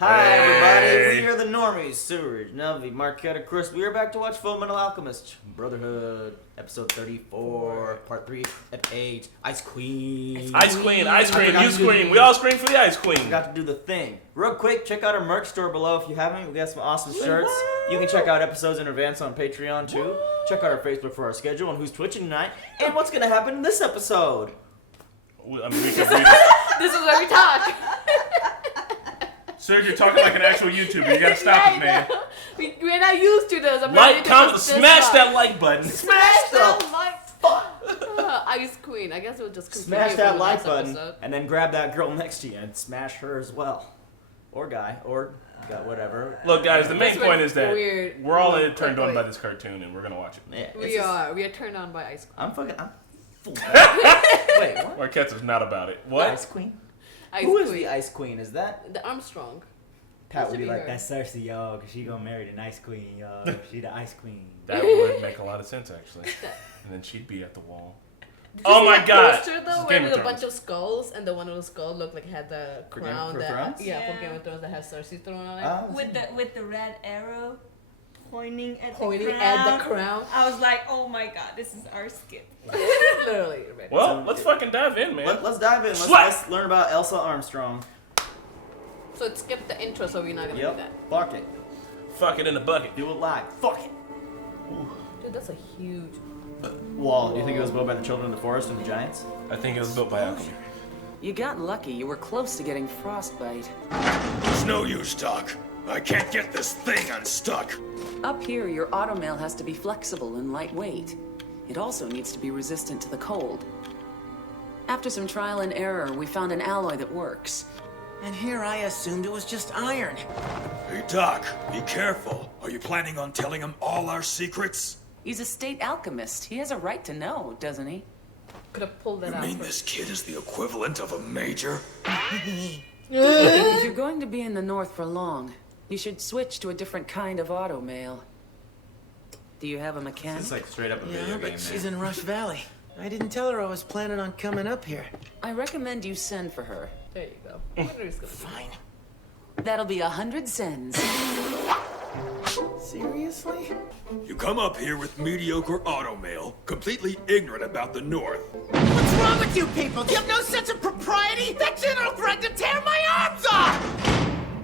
Hi everybody, we are the Normies, Sewerage, Navi, Marquette, and Chris. We are back to watch Fullmetal Alchemist, Brotherhood, episode 34, part 3, episode 8, Ice Queen. Ice Queen, you scream. We all scream for the Ice Queen. We got to do the thing. Real quick, check out our merch store below if you haven't. We got some awesome shirts. You can check out episodes in advance on Patreon too. Check out our Facebook for our schedule and who's twitching tonight, and what's going to happen in this episode. I mean, this is where we talk. Sir, you're talking like an actual YouTuber. You gotta stop it, man. We're not used to this. Like, comment, smash that like button. Smash that like button. Ice Queen. I guess it would just continue. Smash that like button, and then grab that girl next to you and smash her as well. Or guy, or whatever. Look, guys, the main point is that weird. we're all turned on by this cartoon, and we're gonna watch it. Yeah, we are turned on by Ice Queen. I'm full. Wait, what? Marquette is not about it. What? Ice Queen? Ice Who Queen. is the Ice Queen? Is that? The Armstrong. Pat would be like, her. that's Cersei, y'all, because she gonna marry the Ice Queen, y'all. She the Ice Queen. That would make a lot of sense, actually. And then she'd be at the wall. Oh my God! Poster, though, where there's a bunch of skulls, and the one of the skulls looked like it had the crown From that Thrones? from Game of Thrones that has Cersei thrown on it. With the red arrow pointing at the crown. I was like, oh my God, this is our skip. Literally. Right. Well, let's fucking dive in, man. Let's dive in. Let's learn about Elsa Armstrong. So skip the intro, so we're not gonna do that. Fuck it. Fuck it in the bucket. Do it live. Fuck it. Dude, that's a huge Wall. Do you think it was built by the children of the forest and the giants? I think it was built by alchemy. You got lucky. You were close to getting frostbite. It's no use, Doc. I can't get this thing unstuck. Up here, your automail has to be flexible and lightweight. It also needs to be resistant to the cold. After some trial and error, we found an alloy that works. And here I assumed it was just iron. Hey, Doc, be careful. Are you planning on telling him all our secrets? He's a state alchemist. He has a right to know, doesn't he? could have pulled that You out. mean this kid is the equivalent of a major? If you're going to be in the north for long, you should switch to a different kind of automail. Do you have a mechanic? It's like straight up a video Yeah, game, but man. she's in Rush Valley. I didn't tell her I was planning on coming up here. I recommend you send for her. There you go. I wonder who's gonna be. Fine. That'll be 100 cents. Seriously? You come up here with mediocre automail, completely ignorant about the North. What's wrong with you people? Do you have no sense of propriety? That general threatened to tear my arms off!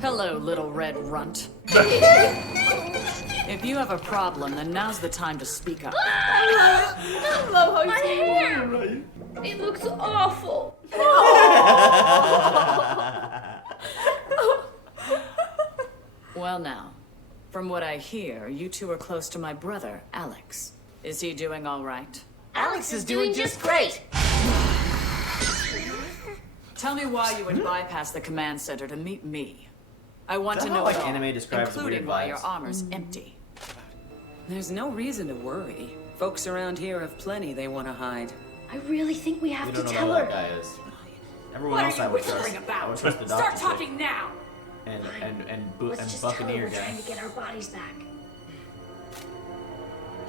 Hello, little red runt. If you have a problem, then now's the time to speak up. I love how my hair. It looks awful. Well now, from what I hear, you two are close to my brother, Alex. Is he doing all right? Alex is doing just great. Tell me why you would bypass the command center to meet me. I want to know it all, Anime describes the including weird why your vibes. armor's empty. There's no reason to worry. Folks around here have plenty they want to hide. I really think we have We to don't know tell who that her. guy is. Everyone What else are I you would trust. whispering about? I would trust the Start doctor talking now! and Let's just Buccaneer tell her we're guy. trying to get our bodies back.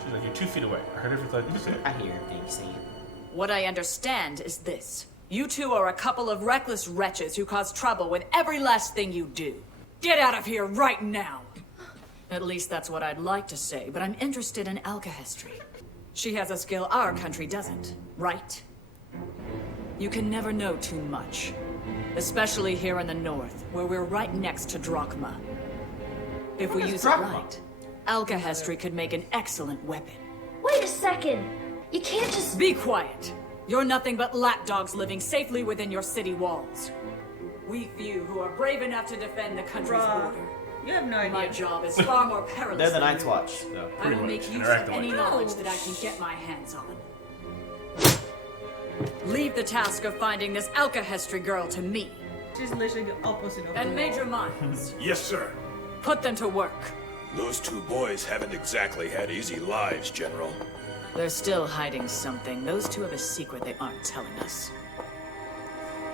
She's like, you're 2 feet away. I heard everything you said. I hear everything you say. What I understand is this. You two are a couple of reckless wretches who cause trouble with every last thing you do. Get out of here right now! At least that's what I'd like to say, but I'm interested in alchemy. She has a skill our country doesn't, right? You can never know too much. Especially here in the north, where we're right next to Drachma. If we use it right, alchemy could make an excellent weapon. Wait a second. You can't just. Be quiet. You're nothing but lapdogs living safely within your city walls. We few who are brave enough to defend the country's border. You have no idea. My job is far more perilous They're the than Night's yours. Watch, though. I will Pretty make much. use Interact of like any that. knowledge that I can get my hands on. Leave the task of finding this alchemy girl to me. She's literally the opposite of And Major Minds, Yes, sir. put them to work. Those two boys haven't exactly had easy lives, General. They're still hiding something. Those two have a secret they aren't telling us.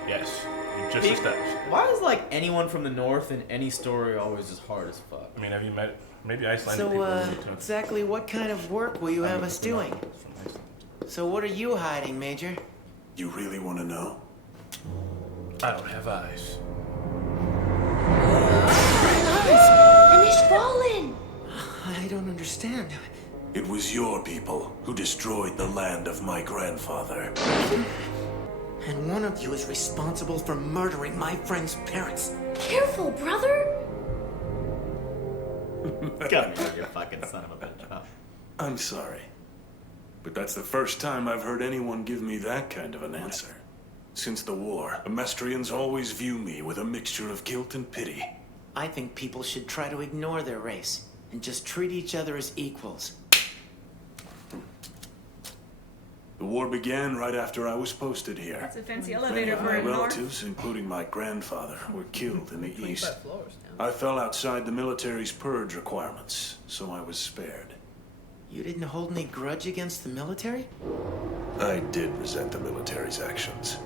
Yes. You just established. Why is like anyone from the north in any story always as hard as fuck? I mean, have you met maybe Icelandic So, people? in the exactly what kind of work will you have us doing? So what are you hiding, Major? You really want to know? I don't have eyes. It was your people who destroyed the land of my grandfather. And one of you is responsible for murdering my friend's parents. Careful, brother. Come here, you fucking son of a bitch. Oh. I'm sorry, but that's the first time I've heard anyone give me that kind of an answer. Since the war, Amestrians always view me with a mixture of guilt and pity. I think people should try to ignore their race and just treat each other as equals. The war began right after I was posted here. That's a fancy Many elevator of for my a north. relatives, including my grandfather, were killed in the east. 25 floors now. I fell outside the military's purge requirements, so I was spared. You didn't hold any grudge against the military? I did resent the military's actions.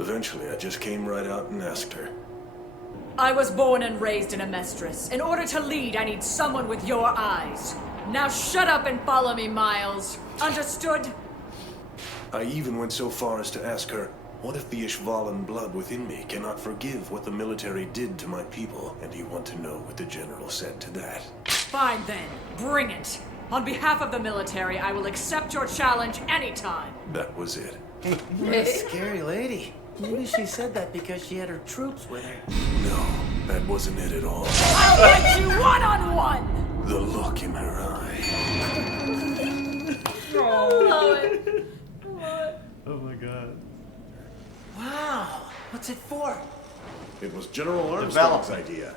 Eventually, I just came right out and asked her. I was born and raised in Amestris. In order to lead, I need someone with your eyes. Now shut up and follow me, Miles. Understood? I even went so far as to ask her, what if the Ishvalan blood within me cannot forgive what the military did to my people? And you want to know what the general said to that? Fine then, bring it. On behalf of the military, I will accept your challenge anytime. That was it. What a scary lady. Maybe she said that because she had her troops with her. No, that wasn't it at all. I'll fight you one-on-one! The look in her eye. Love it. Oh my god. Wow. What's it for? It was General Armstrong's idea.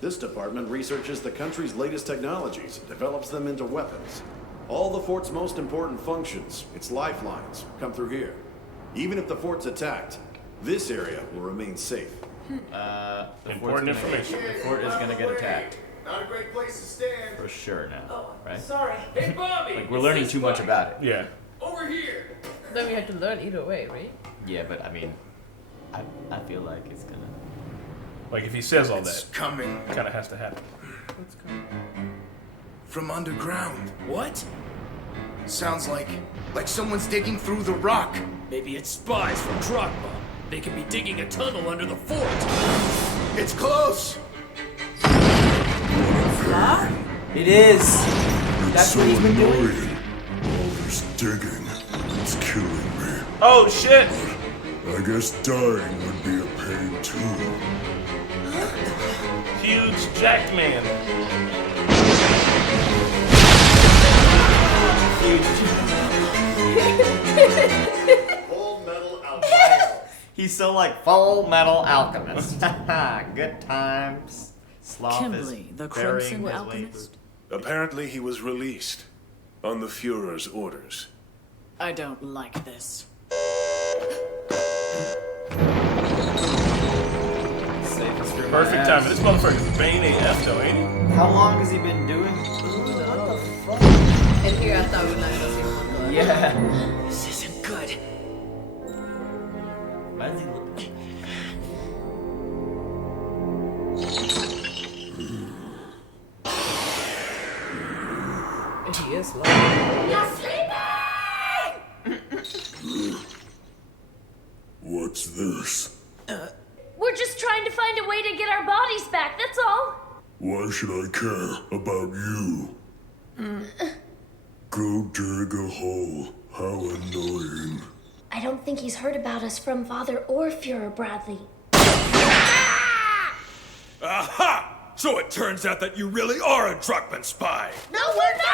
This department researches the country's latest technologies and develops them into weapons. All the fort's most important functions, its lifelines, come through here. Even if the fort's attacked, this area will remain safe. Important information. The fort is gonna get attacked. Not a great place to stand. For sure now. Right? Sorry. Hey, Bobby! Like, we're learning too much about it. Yeah. Over here! Then we have to learn either way, right? Yeah, but I mean, I feel like it's gonna. Like if he says all It's that, coming kind of has to happen. What's coming? from underground. What? Sounds like someone's digging through the rock. Maybe it's spies from Drogba. They could be digging a tunnel under the fort. It's close. It is. That's what he's been doing. All this digging, it's killing me. Oh shit! I guess dying would be a pain too. Huge jacked man. Fullmetal Alchemist. He's so like Fullmetal Alchemist. Good times. Sloth Kimberly, is the burying Crimson his Alchemist? Apparently he was released on the Fuhrer's orders. I don't like this. Safest room Perfect I timing. have. This motherfucker's Bane AF though, ain't he? How long has he been doing? And here I thought we were not gonna see one blood. Yeah. This isn't good. Why does he look? He is low. You're sleeping! What's this? We're just trying to find a way to get our bodies back, that's all. Why should I care about you? Go dig a hole. How annoying. I don't think he's heard about us from Father or Fuhrer Bradley. Aha! So it turns out that you really are a Druckmann spy. No, we're not!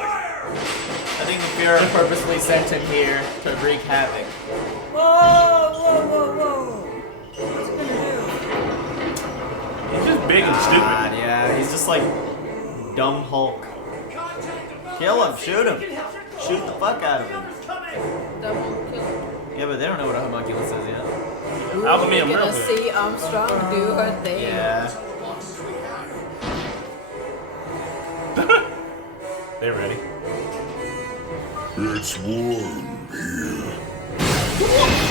I think the Fuhrer purposely sent him here to wreak havoc. He's just big and stupid. God, yeah, he's just like dumb Hulk. Kill him, shoot him. Shoot the fuck out of him. That won't kill him. Yeah, but they don't know what a homunculus is yet. Alchemy We're and gonna Merlin. see Armstrong do her thing. Yeah. They ready? It's warm here.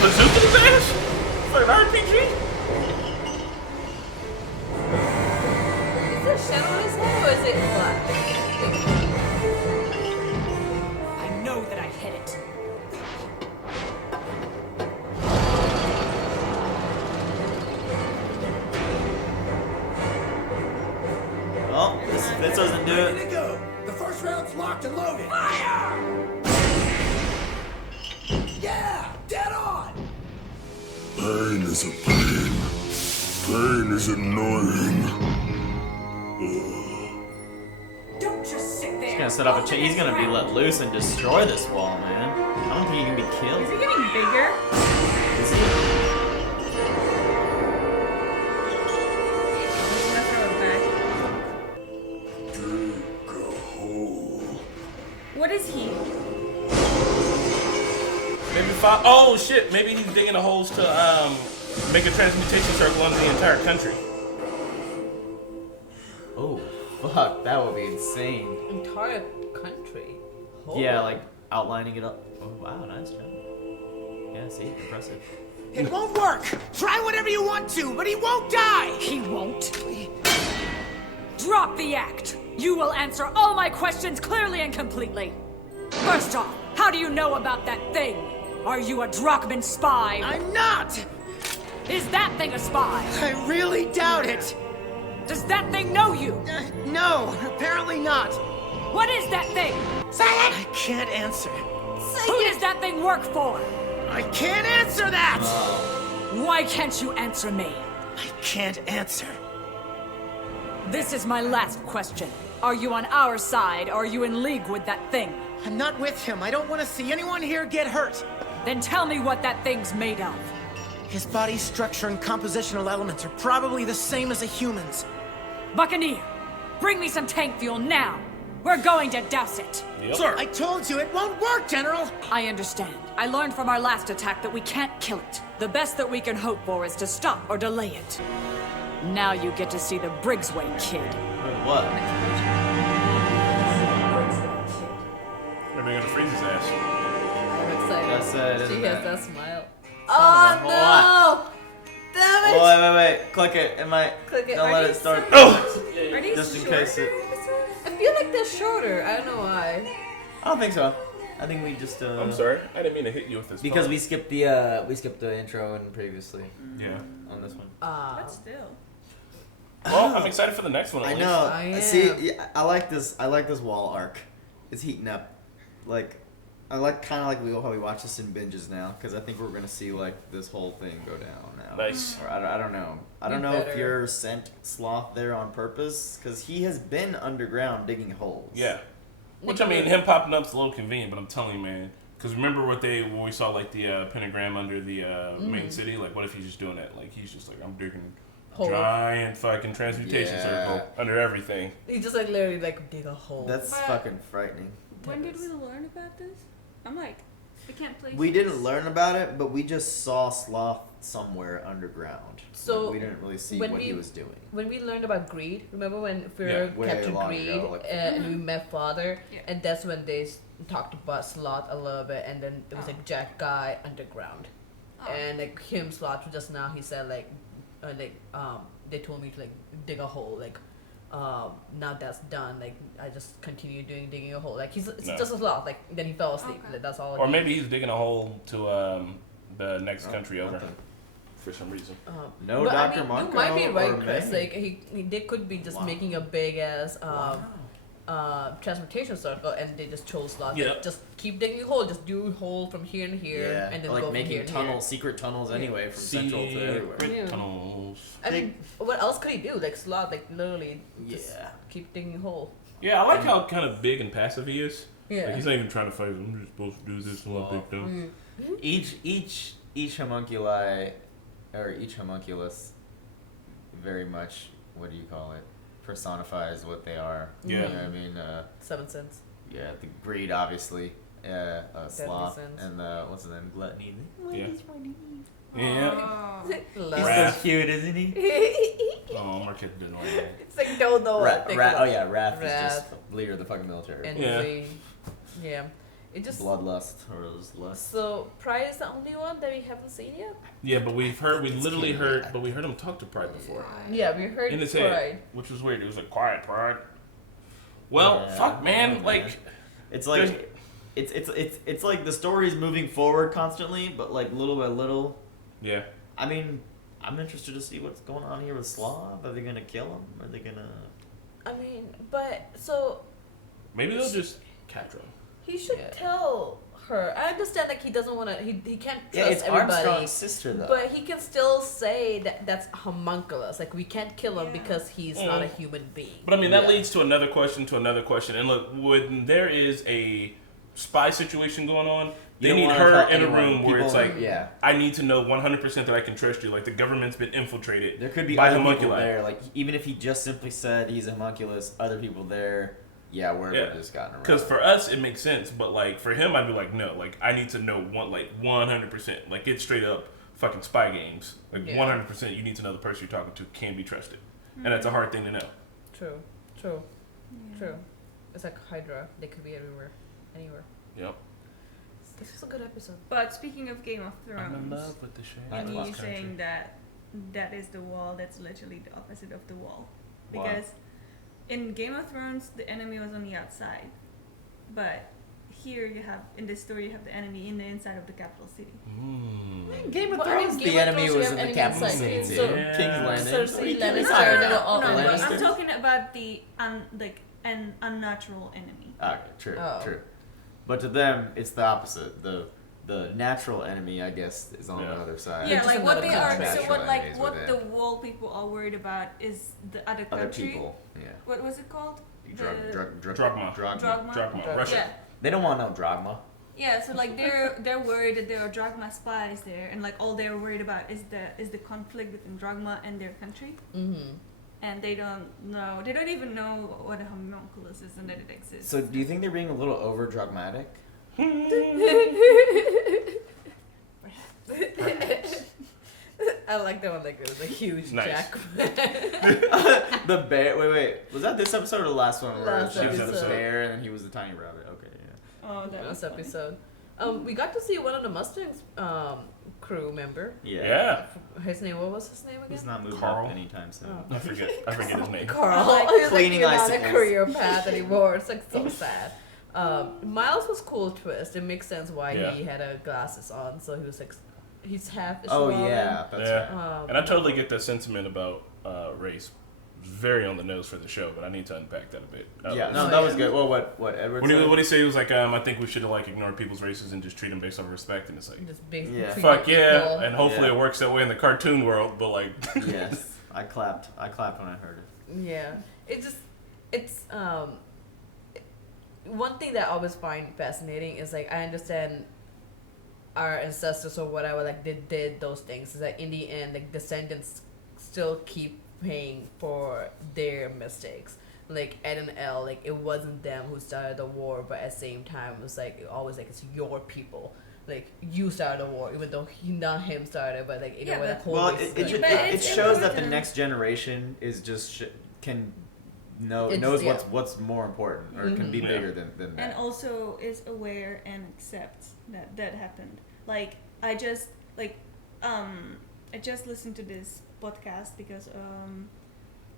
Bazooka his ass? For an RPG? Is there a shadow on his head or is it black? I know that I hit it. Oh, this doesn't do it. The first round's locked and loaded. Fire! Yeah, dead on. Pain is a pain. Pain is annoying. Don't just sit there. He's gonna set up a chain. He's gonna be let loose and destroy this wall, man. I don't think he can be killed. Is he getting bigger? Is he? He's gonna throw it back. Dig a hole. What is he? Maybe five. Oh shit! Maybe he's digging the holes to make a transmutation circle under the entire country. Oh, fuck. That would be insane. Entire country. Yeah, like outlining it up. Oh, wow. Nice job. Yeah, see? Impressive. It won't work. Try whatever you want to, but he won't die. He won't. Drop the act. You will answer all my questions clearly and completely. First off, how do you know about that thing? Are you a Drachman spy? I'm not. Is that thing a spy? I really doubt it. Does that thing know you? No, apparently not. What is that thing? I can't answer. Who does that thing work for? I can't answer that. Why can't you answer me? I can't answer. This is my last question. Are you on our side, or are you in league with that thing? I'm not with him. I don't want to see anyone here get hurt. Then tell me what that thing's made of. His body structure and compositional elements are probably the same as a human's. Buccaneer, bring me some tank fuel now. We're going to douse it. Yep. Sir, I told you it won't work, General. I understand. I learned from our last attack that we can't kill it. The best that we can hope for is to stop or delay it. Now you get to see the Briggsway kid. What? They're gonna freeze his ass. I'm excited. That's it, She isn't has it? that smile. Son Oh of a no! Damn it! Wait. Click it. It might. Click it. Don't Are let it these start. shorter? Are these Just in shorter case it. episodes? I feel like they're shorter. I don't know why. I don't think so. I think we just. I'm sorry. I didn't mean to hit you with this. Because phone. we skipped the intro and previously. Yeah. On this one. But still. Well, I'm excited for the next one. At I least. know. I am. See, yeah, I like this. I like this wall arc. It's heating up. Like, I like kind of like how we watch this in binges now, because I think we're gonna see like this whole thing go down now. Nice. Or I don't know. I don't know if you're sent Sloth there on purpose, because he has been underground digging holes. Yeah. Which I mean, him popping up's a little convenient, but I'm telling you, man. Because remember when we saw like the pentagram under the main city? Like, what if he's just doing that? Like, he's just like, I'm digging Hole. giant fucking transmutation circle under everything. He just like literally like dig a hole. That's fucking frightening. When did we learn about this? I'm like, we can't play. We didn't learn about it, but we just saw Sloth somewhere underground. So, Like, we didn't really see when what he we- was doing. When we learned about greed, remember when Yeah, Fear way captured long greed ago, like- and we met Father, Yeah. and that's when they talked about Sloth a little bit, and then there was like Jack Guy underground, and like him Sloth just now he said they told me to like dig a hole like. Now that's done. Like I just continue digging a hole. Like it's just a Sloth. Like then he fell asleep. Okay. Like, that's all. Or maybe he's digging a hole to the next country over. nothing. For some reason. No but, Dr. I mean, Monko you might be right, or Chris. May. Like they could be just making a big ass transportation circle, and they just chose Sloth. Yeah. Like, just keep digging a hole. Just do a hole from here and here, Yeah, and then or, like go from making here and tunnels, secret tunnels anyway, from central to everywhere. Secret Yeah. tunnels. here. I mean, what else could he do? Like Sloth, like literally, just Yeah. keep digging a hole. Yeah, I like how kind of big and passive he is. Yeah. Like, he's not even trying to fight. I'm just supposed to do this and let it done. Each homunculi, or each homunculus, very much, what do you call it, personifies what they are. Yeah. You know what I mean? 7 cents. Yeah, the greed, obviously. Sloth. sense. And what's his name? Gluttony. Yeah. He's Yeah. Love. so cute, isn't he? Oh, Marquette didn't like that. It's like don't know what to think about. Oh yeah, Wrath is just Wrath. leader of the fucking military. And Yeah. yeah. It just Bloodlust or lust. so Pride is the only one that we haven't seen yet. Yeah, but we literally heard him talk to Pride before. Yeah, we heard In his Pride. head, which was weird. It was like, quiet, Pride. Well, Yeah, fuck, man. yeah. Like, It's like it's like the story's moving forward constantly, but like little by little. yeah. I mean, I'm interested to see what's going on here with Sloth. Are they gonna kill him? Are they gonna? I mean, but so Maybe they'll just catch him. He should tell her. I understand that he doesn't want to. He can't trust it's everybody. Armstrong's sister though. But he can still say that that's homunculus. Like we can't kill him because he's not a human being. But I mean that leads to another question. And look, when there is a spy situation going on, they need her in a room where it's like, I need to know 100% that I can trust you. Like the government's been infiltrated. There could be by other people homunculi there. Like even if he just simply said he's a homunculus, other people there. Yeah, wherever just gotten around. Because for us, it makes sense, but like for him, I'd be like, no, like I need to know 100%. Like it's straight up fucking spy games. Like 100%, you need to know the person you're talking to can be trusted, and that's a hard thing to know. True. It's like Hydra; they could be everywhere, anywhere. Yep. This is a good episode. But speaking of Game of Thrones, I'm in love with the show. and you saying that is the wall, that's literally the opposite of the wall, Why? because. In Game of Thrones, the enemy was on the outside, but here you have, in this story, you have the enemy in the inside of the capital city. Game of Thrones, the enemy was in the capital city. So, King's Landing. Cersei, Lannister, they were all No, Lannisters. I'm talking about the an unnatural enemy. Okay, true. But to them, it's the opposite. The natural enemy, I guess, is on the other side. Yeah, like what they are. So what, like, enemies what within. the wall people are worried about is the other country. Other people, yeah. What was it called? Drachma. Russia. Yeah. They don't want no drachma. Yeah, so like they're worried that there are Drachma spies there, and like all they're worried about is the conflict between Drachma and their country. Mm-hmm. And they don't even know what a homunculus is and that it exists. So do you think they're being a little over dramatic? I like that one. Like it was a huge jack. The bear. Wait. Was that this episode or the last one? Where she was the bear and then he was the tiny rabbit. Okay, yeah. Oh, that was episode. We got to see one of the Mustangs crew member. Yeah. His name. What was his name again? He's not moving Carl. up anytime soon. Oh. I forget his name. Carl. He's cleaning like, not a icicles. career path anymore. It's like so sad. Miles was cool twist. It makes sense why he had glasses on. So he was like, he's half. Oh yeah, that's right. And I totally get that sentiment about race. Very on the nose for the show, but I need to unpack that a bit. That was good. Well, what Edward said? What he say was like, I think we should have like ignored people's races and just treat them based on respect, and it's like, just fuck yeah, and hopefully it works that way in the cartoon world, but like, yes, I clapped when I heard it. Yeah, it's one thing that I always find fascinating is like I understand our ancestors or whatever, like they did those things. Is that in the end, like descendants still keep paying for their mistakes. Like Ed and Elle, like it wasn't them who started the war, but at the same time it was like always like it's your people. Like you started the war, even though not him started, but like you know what the whole. Well, it shows that the next generation is just knows what's more important or can be bigger than that. And also is aware and accepts that happened. Like I just listened to this podcast because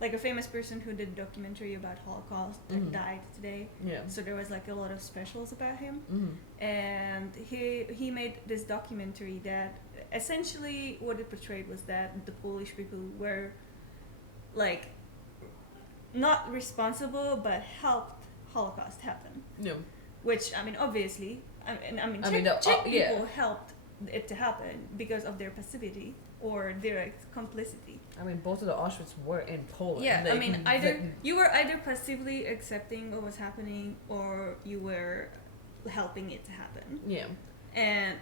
like a famous person who did a documentary about Holocaust that died today. Yeah. So there was like a lot of specials about him, and he made this documentary that essentially what it portrayed was that the Polish people were like not responsible but helped Holocaust happen. Yeah. Which I mean, obviously, Czech people helped it to happen because of their passivity or their complicity. I mean, both of the Auschwitz were in Poland. Yeah, like, I mean, you were either passively accepting what was happening, or you were helping it to happen. Yeah.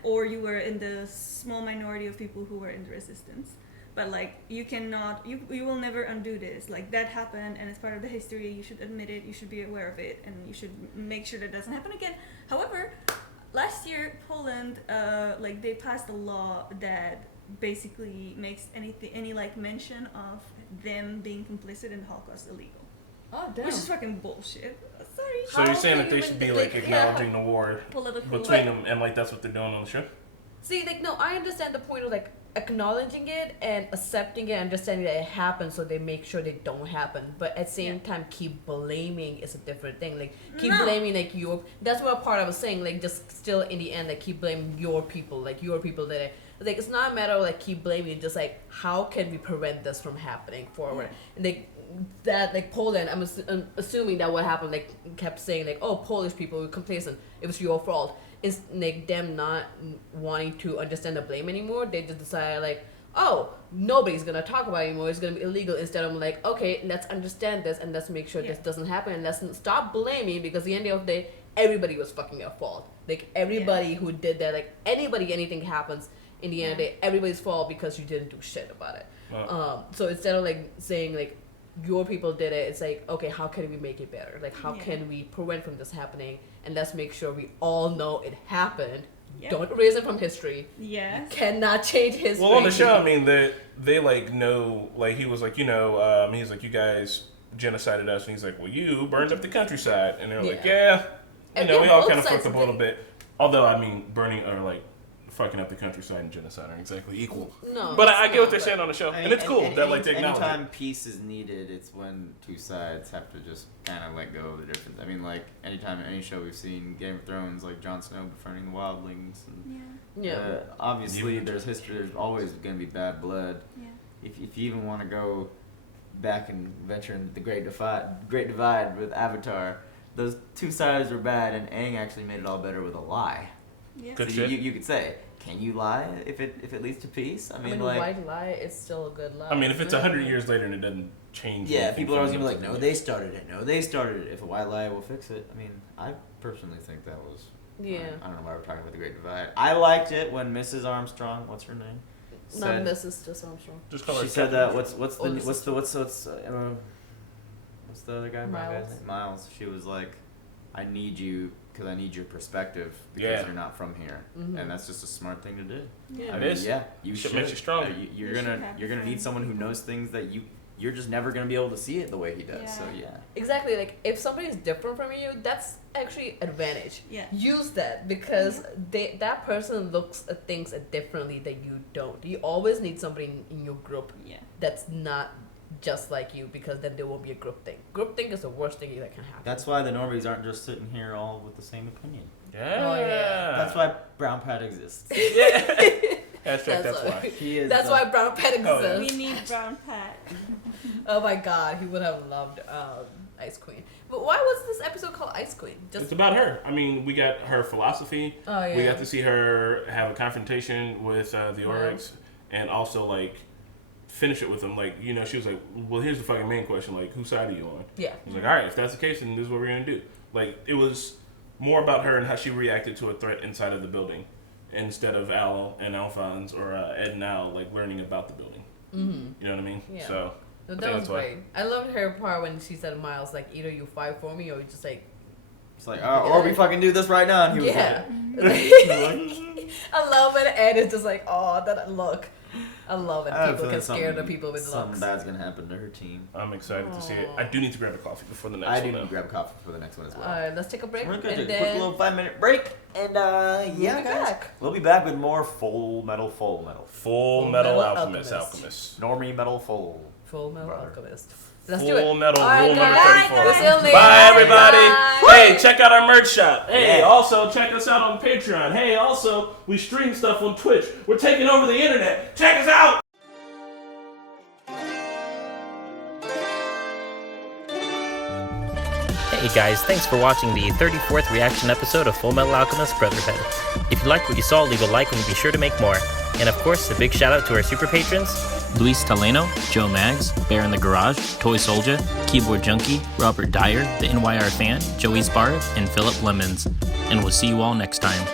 Or you were in the small minority of people who were in the resistance. But like, you cannot, you will never undo this. Like that happened, and it's part of the history. You should admit it. You should be aware of it, and you should make sure that doesn't happen again. However, last year Poland, like they passed a law that basically makes any like mention of them being complicit in the Holocaust illegal. Oh damn! Which is fucking bullshit. Sorry. So you're saying that they should be like acknowledging the war between them, and like that's what they're doing on the show? See, like no, I understand the point of like acknowledging it and accepting it, understanding that it happened, so they make sure they don't happen. But at the same time, keep blaming is a different thing. Like keep blaming like your. That's what part I was saying. Like just still in the end, like keep blaming your people, like your people that. Like it's not a matter of like keep blaming, just like how can we prevent this from happening forward? And like that like Poland, I'm assuming that what happened, like kept saying like, oh, Polish people were complacent, it was your fault. It's like them not wanting to understand the blame anymore. They just decided like, oh, nobody's gonna talk about it anymore, it's gonna be illegal, instead of like, okay, let's understand this and let's make sure this doesn't happen, and let's stop blaming, because at the end of the day, everybody was fucking at fault. Like everybody who did that, like anything happens, in the end of the day, everybody's fault because you didn't do shit about it. So instead of like saying like your people did it, it's like, okay, how can we make it better? Like how can we prevent from this happening, and let's make sure we all know it happened. Don't erase it from history. Yes. Cannot change history. Well, on the show, I mean, they like know, like he was like, he's like, you guys genocided us, and he's like, well, you burned up the countryside, and they're like, we all kind of fucked up a little bit. Although, I mean, burning or like fucking up the countryside and genocide aren't exactly equal. No, but I get what they're saying on the show, and it's cool that like they acknowledge. Anytime peace is needed, it's when two sides have to just kind of let go of the difference. I mean, like anytime any show we've seen, Game of Thrones, like Jon Snow befriending the wildlings, and obviously there's history. There's always going to be bad blood. Yeah. If you even want to go back and venture into the Great Divide with Avatar, those two sides were bad, and Aang actually made it all better with a lie. Yeah. Good shit. You could say, can you lie if it leads to peace? I mean, like, a white lie is still a good lie. I mean, if it's 100 years later and it doesn't change. Yeah, people are always gonna be like, no, they started it. No, they started it. If a white lie will fix it. I mean, I personally think that was. Yeah. I don't know why we're talking about the Great Divide. I liked it when Mrs. Armstrong, what's her name? Not Mrs. Just Armstrong. Just call her. She said that. What's the other guy? Miles. She was like, I need you. Because I need your perspective, because you're not from here, and that's just a smart thing to do. Yeah, it is. Yeah, you should make you stronger. You're gonna need someone who knows things that you're just never gonna be able to see it the way he does. Yeah. So exactly. Like if somebody's different from you, that's actually advantage. Yeah, use that, because that person looks at things differently that you don't. You always need somebody in your group that's not just like you, because then there won't be a group thing. Group thing is the worst thing that can happen. That's why the Normies aren't just sitting here all with the same opinion. Yeah. Oh, yeah. That's why Brown Pat exists. That's why. He is. That's why Brown Pat exists. Oh, yeah. We need Brown Pat. Oh my God, he would have loved Ice Queen. But why was this episode called Ice Queen? It's about her. I mean, we got her philosophy. Oh yeah. We got to see her have a confrontation with the Oryx, and also like finish it with them. Like, she was like, well, here's the fucking main question, like, whose side are you on? Yeah. I was like, all right, if that's the case, then this is what we're gonna do. Like, it was more about her and how she reacted to a threat inside of the building, instead of Al and Alphonse or Ed and Al like learning about the building. You know what I mean? Yeah. So that was great. I loved her part when she said to Miles, like, either you fight for me or you just like. It's like, or we fucking do this right now. And he was like, I love it. And it's just like, oh, that look. I love it. People get scared of people with looks. Something bad's gonna happen to her team. I'm excited to see it. I do need to grab a coffee before the next one. I do need to grab a coffee before the next one as well. Alright, let's take a break. We're gonna take a quick little 5-minute break, and we'll be back with more Full Metal Alchemist. Normie Metal Fullmetal Alchemist. Let's Full do it. Metal rule number 34. Bye, everybody. Hey, check out our merch shop. Hey, also check us out on Patreon. Hey, also, we stream stuff on Twitch. We're taking over the internet. Check us out. Hey guys, thanks for watching the 34th reaction episode of Fullmetal Alchemist Brotherhood. If you liked what you saw, leave a like and we'll be sure to make more. And of course, a big shout out to our super patrons: Luis Taleno, Joe Maggs, Bear in the Garage, Toy Soldier, Keyboard Junkie, Robert Dyer, the NYR Fan, Joey Sparrow, and Philip Lemons. And we'll see you all next time.